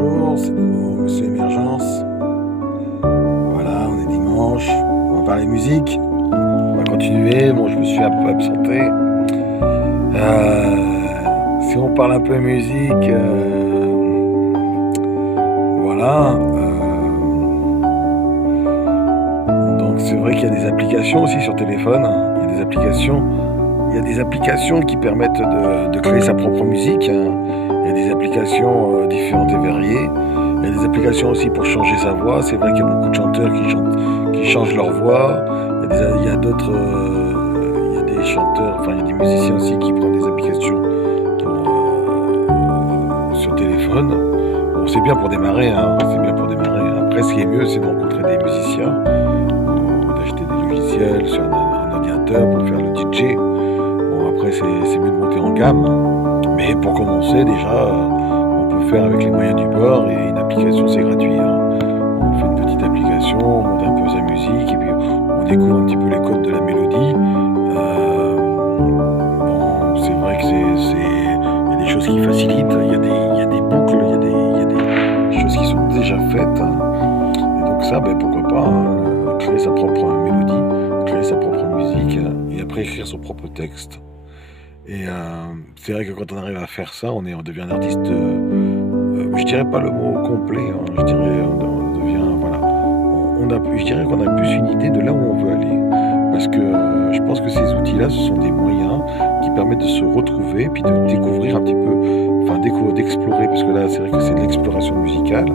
bonjour, c'est de nouveau Monsieur Émergence. Voilà, on est dimanche, on va parler musique, on va continuer. Bon, je me suis un peu absenté. Si on parle un peu musique, voilà. Donc c'est vrai qu'il y a des applications aussi sur téléphone. Il y a des applications qui permettent de créer sa propre musique. Il y a des applications différentes et variées. Il y a des applications aussi pour changer sa voix. C'est vrai qu'il y a beaucoup de chanteurs qui changent leur voix. Il y a d'autres, il y a des chanteurs, enfin il y a des musiciens aussi qui prennent des applications sur téléphone. Bon, c'est bien pour démarrer, hein, c'est bien pour démarrer. Après, ce qui est mieux, c'est de rencontrer des musiciens ou d'acheter des logiciels sur un ordinateur pour faire le DJ. Bon, après, c'est mieux de monter en gamme. Mais pour commencer, déjà, on peut faire avec les moyens du bord et une application, c'est gratuit, hein. On fait une petite application, on monte un peu sa musique et puis on découvre un petit peu les codes de la mélodie. Bon, c'est vrai que il y a des choses qui facilitent, il y a des boucles, il y a des choses qui sont déjà faites. Et donc ça, pourquoi pas, hein, créer sa propre mélodie, créer sa propre musique et après écrire son propre texte. Et c'est vrai que quand on arrive à faire ça, on devient un artiste, je dirais pas le mot complet, hein, je dirais on devient, voilà, je dirais qu'on a plus une idée de là où on veut aller. Parce que je pense que ces outils-là, ce sont des moyens qui permettent de se retrouver, puis de découvrir un petit peu, enfin d'explorer, parce que là, c'est vrai que c'est de l'exploration musicale.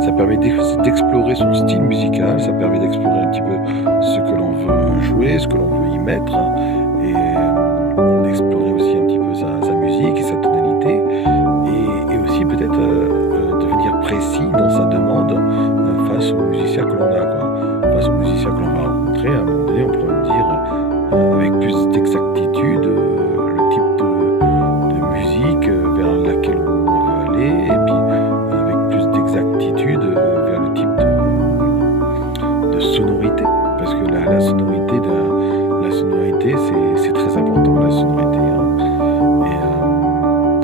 Ça permet d'explorer son style musical, ça permet d'explorer un petit peu ce que l'on veut jouer, ce que l'on veut y mettre, et d'explorer aussi un petit peu sa musique et sa tonalité, et aussi peut-être devenir précis dans sa demande face aux musiciens que l'on a, quoi. Face aux musiciens que l'on va rencontrer, à un moment donné, on pourrait me dire avec plus d'exactitude le type de musique vers laquelle on veut aller, et puis avec plus d'exactitude vers le type de sonorité, parce que la sonorité, c'est très important, la sonorité, hein.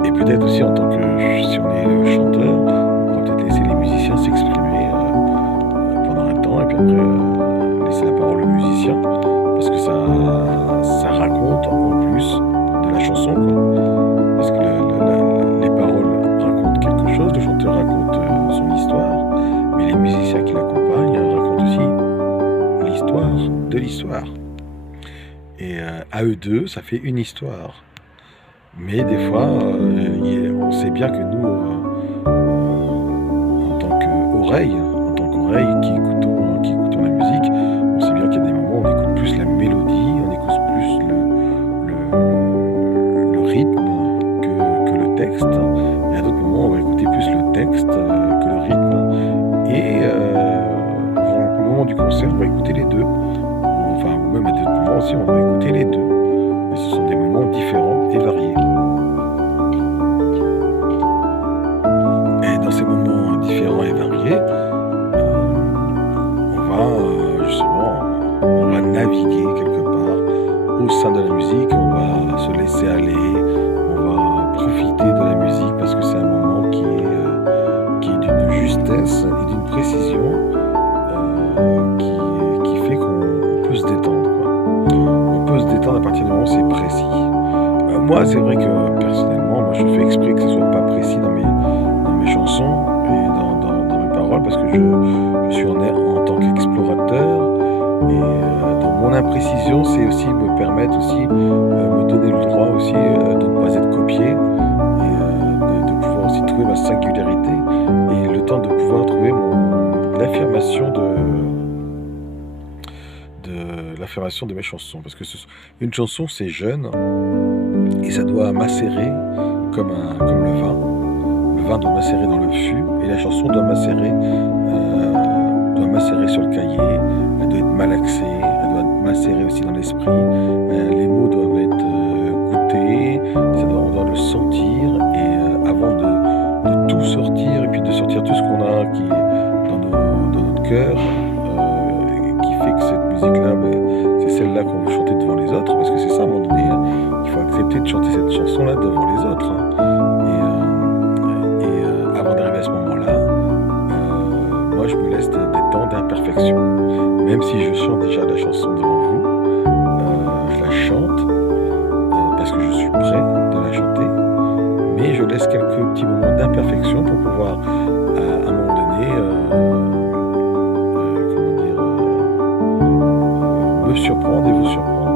Et peut-être aussi en tant que, si on est chanteur, on pourra peut-être laisser les musiciens s'exprimer pendant un temps, et puis après laisser la parole aux musiciens, parce que ça raconte en plus de la chanson, quoi. Parce que les paroles racontent quelque chose, le chanteur raconte son histoire, mais les musiciens qui l'accompagnent racontent aussi l'histoire de l'histoire. Et à eux deux, ça fait une histoire. Mais des fois, on sait bien que nous, en tant qu'oreille qui écoutons la musique, on sait bien qu'il y a des moments où on écoute plus la mélodie, on écoute plus le rythme que le texte. Et à d'autres moments, on va écouter plus le texte que le rythme. Et au moment du concert, on va écouter les deux. Enfin, ou même à d'autres moments aussi, on va écouter les deux. Mais ce sont des moments différents et variés. Et dans ces moments différents et variés, on va naviguer quelque part au sein de la musique, on va se laisser aller, on va profiter de la musique parce que c'est un moment qui est d'une justesse et d'une précision qui fait qu'on peut se détendre, quoi. On peut se détendre à partir du moment où c'est précis. Moi, c'est vrai que personnellement, moi, je fais exprès que ce soit pas précis dans mes chansons et dans mes paroles, parce que je suis en tant qu'explorateur, et dans mon imprécision, c'est aussi me permettre aussi me donner le droit aussi de ne pas être copié, et de pouvoir aussi trouver ma singularité et le temps de pouvoir trouver l'affirmation l'affirmation de mes chansons, parce que une chanson, c'est jeune et ça doit macérer comme le vin. Le vin doit macérer dans le fût et la chanson doit macérer sur le cahier. Elle doit être malaxée, elle doit macérer aussi dans l'esprit. Les mots doivent être goûtés, on doit le sentir, et avant de tout sortir, et puis de sortir tout ce qu'on a qui est dans notre cœur, qui fait que cette musique-là, c'est celle-là qu'on veut chanter devant les autres, parce que c'est ça à un moment donné, hein. Il faut accepter de chanter cette chanson-là devant les autres, hein. Et avant d'arriver à ce moment-là, me laisse des temps d'imperfection. Même si je chante déjà la chanson devant vous, je la chante parce que je suis prêt de la chanter, mais je laisse quelques petits moments d'imperfection pour pouvoir, à un moment donné, me surprendre et vous surprendre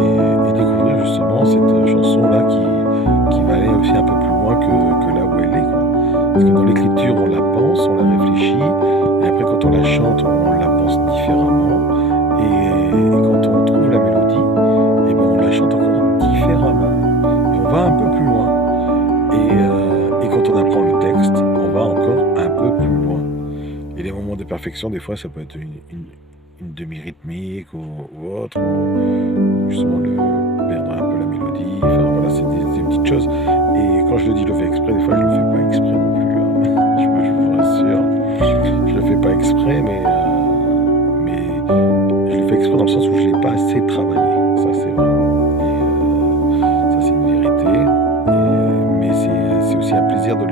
et découvrir justement cette chanson-là qui va aller aussi un peu plus loin que là où elle est, quoi. Parce que dans l'écriture, on la pense, on la réfléchit, et après quand on la chante, on la pense différemment. Et quand on trouve la mélodie, et ben on la chante encore différemment. Et on va un peu plus loin. Et quand on apprend le texte, on va encore un peu plus loin. Et les moments de perfection, des fois, ça peut être une demi-rythmique ou autre, ou justement perdre un peu la mélodie. Enfin voilà, c'est des petites choses. Et quand je le dis, je le fais exprès, des fois je le fais pas exprès non plus, hein. Je vous rassure, je le fais pas exprès, mais je le fais exprès dans le sens où je l'ai pas assez travaillé. Ça c'est vrai. Et ça c'est une vérité. Mais c'est aussi un plaisir de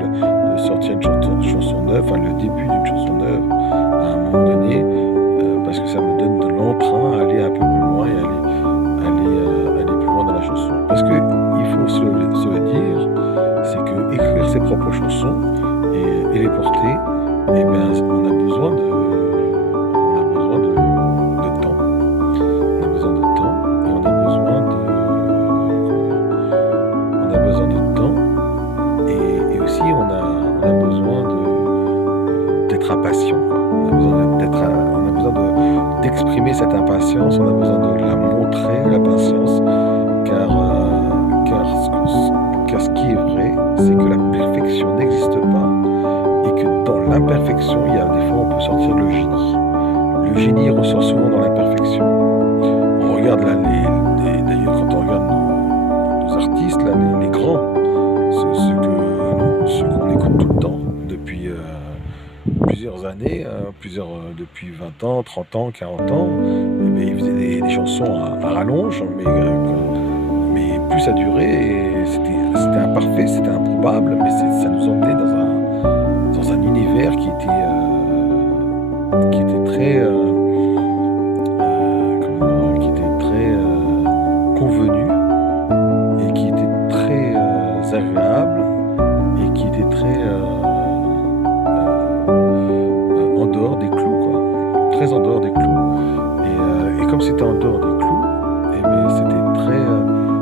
sortir une chanson neuve, enfin le début d'une chanson neuve à un moment donné, parce que ça me donne de l'entrain à aller un peu plus loin et aller plus loin dans la chanson. Parce que il faut se le dire, c'est que écrire ses propres chansons et les porter, eh bien, on a besoin de temps. On a besoin de temps et on a besoin de temps et aussi on a besoin d'être impatient, quoi. On a besoin d'exprimer cette impatience, on a besoin de la montrer, la patience, car ce qui est vrai, c'est que la perfection n'existe pas et que dans l'imperfection, il y a des fois on peut sortir le génie. Le génie ressort souvent dans l'imperfection. On regarde là, d'ailleurs quand on regarde nos artistes, là, les grands, ceux qu'on écoute tout le temps depuis plusieurs années, depuis 20 ans, 30 ans, 40 ans, eh bien, ils faisaient des chansons à rallonge, mais plus ça durait, et c'était imparfait, c'était improbable, mais ça nous emmenait dans un univers qui était très convenu et qui était très agréable et qui était très en dehors des clous, quoi. Très en dehors des clous. Et comme c'était en dehors des clous, eh bien,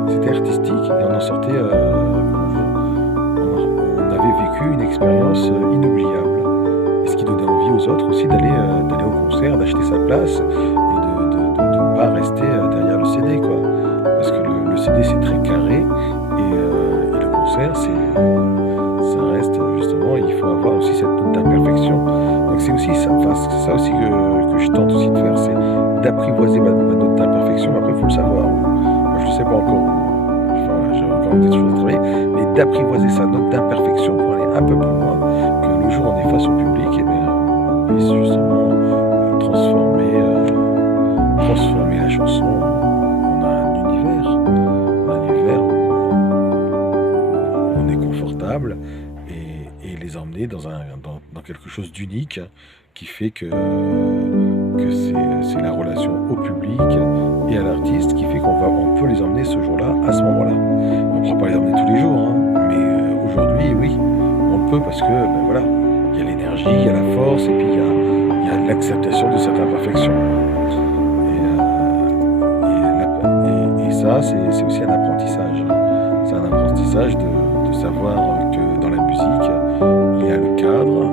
c'était artistique et on en sortait. On avait vécu une expérience inoubliable. Et ce qui donnait envie aux autres aussi d'aller au concert, d'acheter sa place et de ne pas rester derrière le CD, quoi. Parce que le CD c'est très carré et le concert ça reste justement, il faut avoir aussi cette note d'imperfection. Donc c'est aussi ça, enfin, c'est ça aussi que je tente aussi de faire, c'est d'apprivoiser ma note d'imperfection. Mais après il faut le savoir. Moi je ne sais pas encore, enfin, j'ai encore des choses à travailler, mais d'apprivoiser sa note d'imperfection pour aller un peu plus loin, que le jour où on est face au public, et bien, on puisse justement transformer la chanson en un univers où on est confortable et les emmener dans quelque chose d'unique qui fait que c'est la relation au public et à l'artiste qui fait qu'on peut les emmener ce jour-là, à ce moment-là. On ne pourra pas les emmener tous les jours, hein, mais aujourd'hui, oui, on le peut parce que, ben voilà, il y a l'énergie, il y a la force, et puis il y a l'acceptation de cette imperfection. Et ça, c'est aussi un apprentissage. C'est un apprentissage de savoir que dans la musique, il y a le cadre,